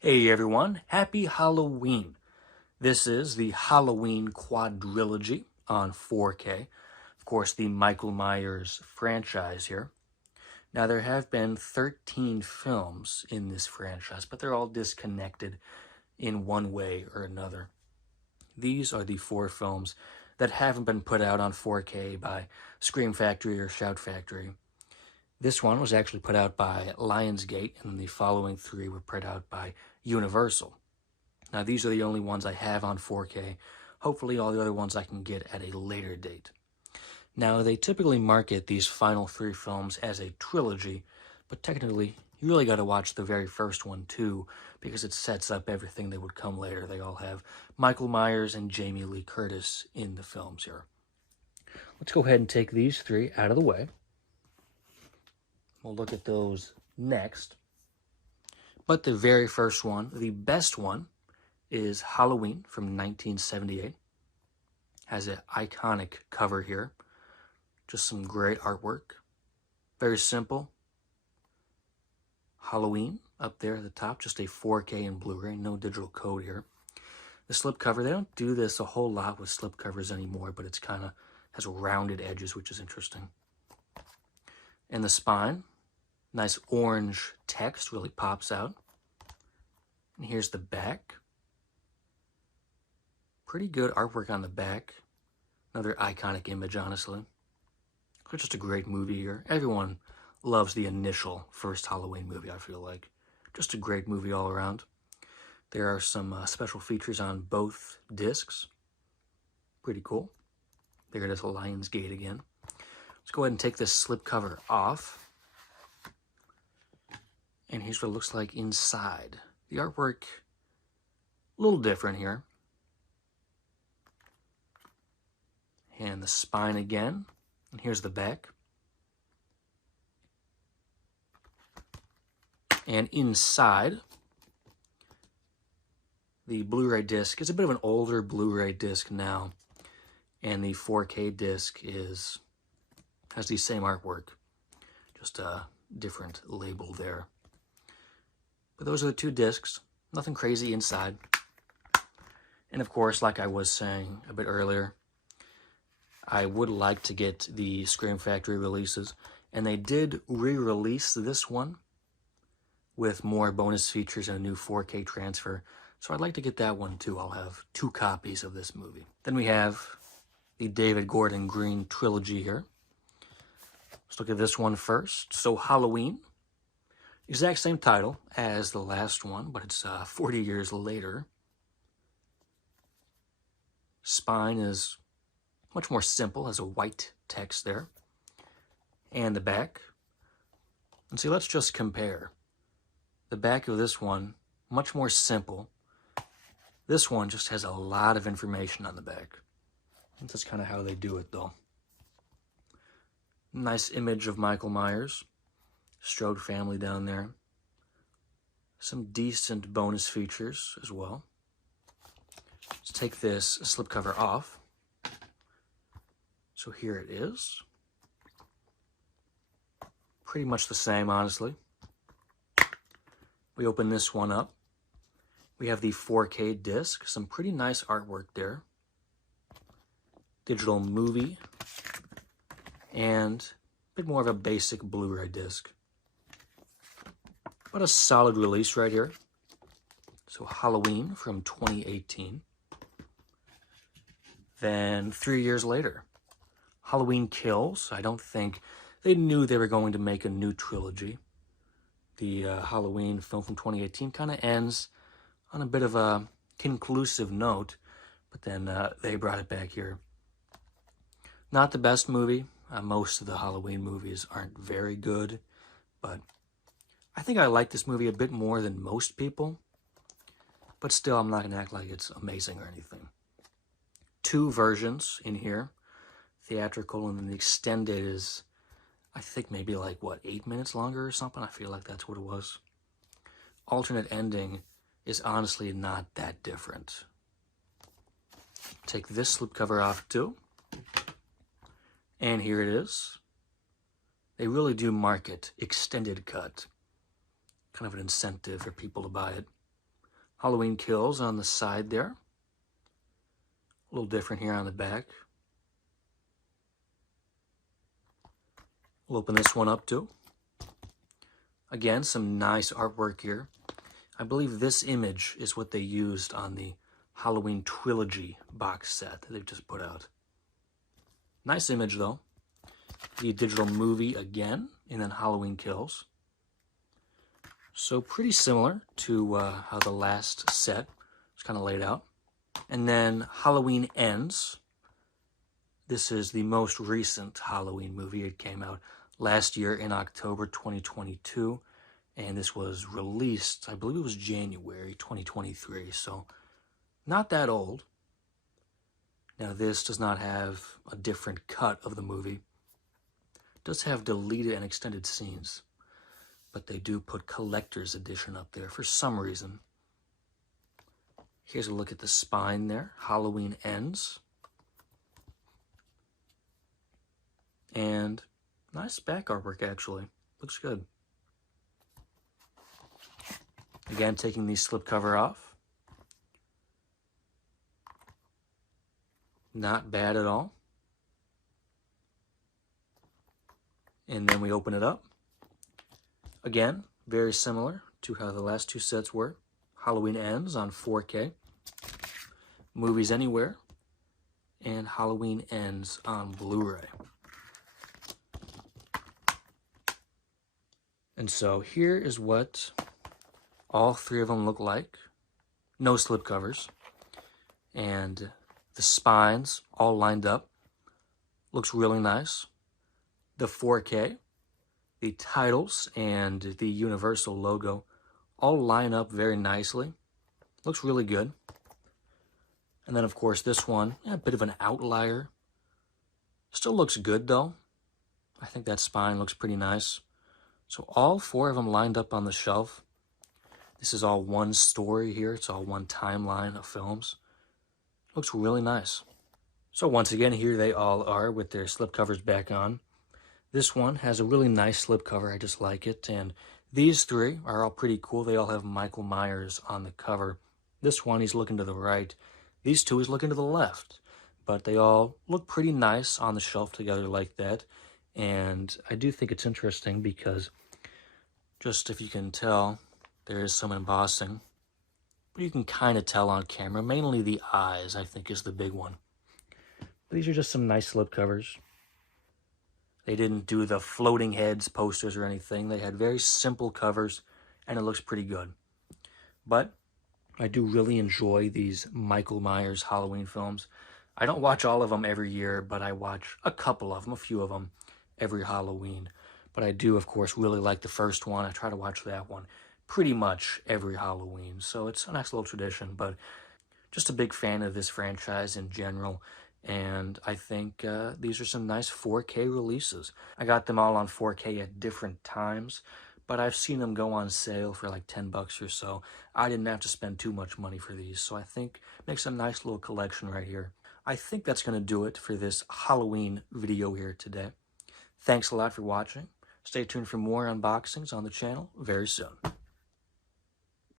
Hey everyone, happy Halloween. This is the Halloween quadrilogy on 4K. Of course, the Michael Myers franchise here. Now, there have been 13 films in this franchise, but they're all disconnected in one way or another. These are the 4 films that haven't been put out on 4K by Scream Factory or Shout Factory. This one was actually put out by Lionsgate, and the following 3 were put out by Universal. Now, these are the only ones I have on 4K. Hopefully, all the other ones I can get at a later date. Now, they typically market these final 3 films as a trilogy, but technically, you really got to watch the very first one too, because it sets up everything that would come later. They all have Michael Myers and Jamie Lee Curtis in the films here. Let's go ahead and take these 3 out of the way. We'll look at those next. But the very first one, the best one, is Halloween from 1978. Has an iconic cover here. Just some great artwork. Very simple. Halloween up there at the top, just a 4K and Blu-ray, no digital code here. The slipcover, they don't do this a whole lot with slipcovers anymore, but it's kind of has rounded edges, which is interesting. And the spine, nice orange text, really pops out. And here's the back. Pretty good artwork on the back. Another iconic image, honestly. It's just a great movie here. Everyone loves the initial first Halloween movie, I feel like. Just a great movie all around. There are some special features on both discs. Pretty cool. There it is, Lionsgate again. Let's go ahead and take this slipcover off. And here's what it looks like inside. The artwork, a little different here. And the spine again. And here's the back. And inside, the Blu-ray disc is a bit of an older Blu-ray disc now. And the 4K disc has the same artwork. Just a different label there. But those are the 2 discs. Nothing crazy inside. And of course, like I was saying a bit earlier, I would like to get the Scream Factory releases, and they did re-release this one with more bonus features and a new 4K transfer, so I'd like to get that one too. I'll have 2 copies of this movie. Then we have the David Gordon Green trilogy here. Let's look at this one first. So Halloween, exact same title as the last one, but it's 40 years later. Spine is much more simple, has a white text there. And the back. And see, let's just compare. The back of this one, much more simple. This one just has a lot of information on the back. That's kind of how they do it, though. Nice image of Michael Myers. Strode family down there. Some decent bonus features as well. Let's take this slipcover off. So here it is. Pretty much the same, honestly. We open this one up. We have the 4K disc. Some pretty nice artwork there. Digital movie. And a bit more of a basic Blu-ray disc. But a solid release right here. So Halloween from 2018. Then 3 years later, Halloween Kills. I don't think they knew they were going to make a new trilogy. The Halloween film from 2018 kind of ends on a bit of a conclusive note, but then they brought it back here. Not the best movie. Most of the Halloween movies aren't very good, but I think I like this movie a bit more than most people, but still I'm not going to act like it's amazing or anything. 2 versions in here, theatrical, and then the extended is, I think maybe like, 8 minutes longer or something? I feel like that's what it was. Alternate ending is honestly not that different. Take this slipcover off too. And here it is. They really do market extended cut. Kind of an incentive for people to buy it. Halloween Kills on the side there. A little different here on the back. We'll open this one up too. Again, some nice artwork here. I believe this image is what they used on the Halloween Trilogy box set that they've just put out. Nice image though. The digital movie again, and then Halloween Kills. So pretty similar to how the last set was kind of laid out. And then Halloween Ends. This is the most recent Halloween movie. It came out last year in October 2022. And this was released, I believe it was January 2023. So not that old. Now this does not have a different cut of the movie. It does have deleted and extended scenes. But they do put collector's edition up there for some reason. Here's a look at the spine there. Halloween Ends. And nice back artwork actually. Looks good. Again, taking the slipcover off. Not bad at all. And then we open it up. Again, very similar to how the last two sets were. Halloween Ends on 4K. Movies Anywhere. And Halloween Ends on Blu-ray. And so here is what all three of them look like. No slipcovers. And the spines all lined up. Looks really nice. The 4K, the titles, and the Universal logo all line up very nicely. Looks really good. And then, of course, this one, a bit of an outlier. Still looks good, though. I think that spine looks pretty nice. So all four of them lined up on the shelf. This is all one story here. It's all one timeline of films. Looks really nice. So once again, here they all are with their slipcovers back on. This one has a really nice slipcover. I just like it. And these three are all pretty cool. They all have Michael Myers on the cover. This one, he's looking to the right. These two, he's looking to the left. But they all look pretty nice on the shelf together like that. And I do think it's interesting because, just if you can tell, there is some embossing. But you can kind of tell on camera. Mainly the eyes, I think, is the big one. But these are just some nice slipcovers. They didn't do the floating heads posters or anything. They had very simple covers, and it looks pretty good. But I do really enjoy these Michael Myers Halloween films. I don't watch all of them every year, but I watch a couple of them, a few of them, every Halloween. But I do, of course, really like the first one. I try to watch that one pretty much every Halloween. So it's a nice little tradition, but just a big fan of this franchise in general. And I think these are some nice 4K releases. I got them all on 4K at different times, but I've seen them go on sale for like 10 bucks or so. I didn't have to spend too much money for these, so I think it makes a nice little collection right here. I think that's going to do it for this Halloween video here today. Thanks a lot for watching. Stay tuned for more unboxings on the channel very soon.